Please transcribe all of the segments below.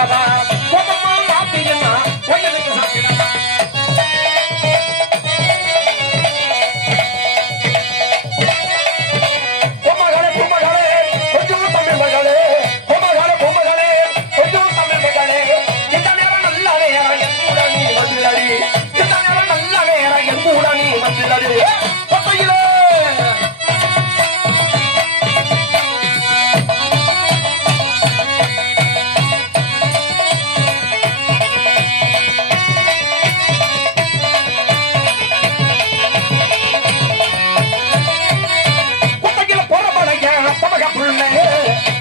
சாப்பிடலாமா கோபமா மாத்தினா கோயிலுக்கு சாப்பிடலாமா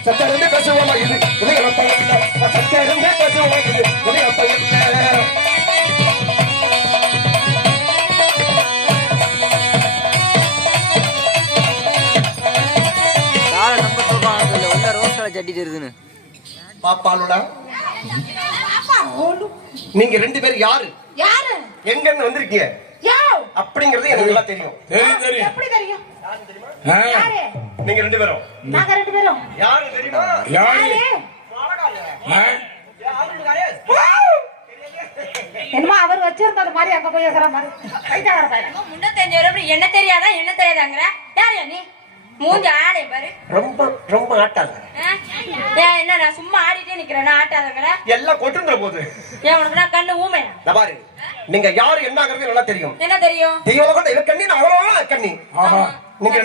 சத்தருந்து பேசுவோம் இது உதயம் பையன் சத்தருந்து பேசுவோம் இது உதயம் பையன் நீங்க ரெண்டு பேரும் யாரு யாரு எங்க இருந்து வந்திருக்கீங்க அப்படிங்கறது எனக்கு நல்லா தெரியும். எப்படி தெரியும்? யாரு நீங்க ரெண்டு பேரும்? நாங்க ரெண்டு பேரும் யாரு தெரியுமா? யாரு? என்னமா அவர் வச்சிருந்தது மாதிரி அங்க போய் ஏசுற மாதிரி கைதார பையன் முன்ன தெரிஞ்சவரு என்ன தெரியாதா என்ன தெரியாதாங்கற யார் நீ மூஞ்சி ஆளே பாரு ரொம்ப ரொம்ப ஆட்டாத என்ன நான் சும்மா ஆடிட்டே நிக்கிறேன் ஆட்டாதங்கற எல்லாம் கொட்டுற போது ஏன் உனக்கு நான் கண்ணு ஊமையா நான் பாரு நீங்க யாரு என்னங்கறது நல்லா தெரியும். என்ன தெரியும்? தெய்வம் கூட இவ கண்ணி நான் அவ்வளவு கண்ணி. ஆஹா நீங்க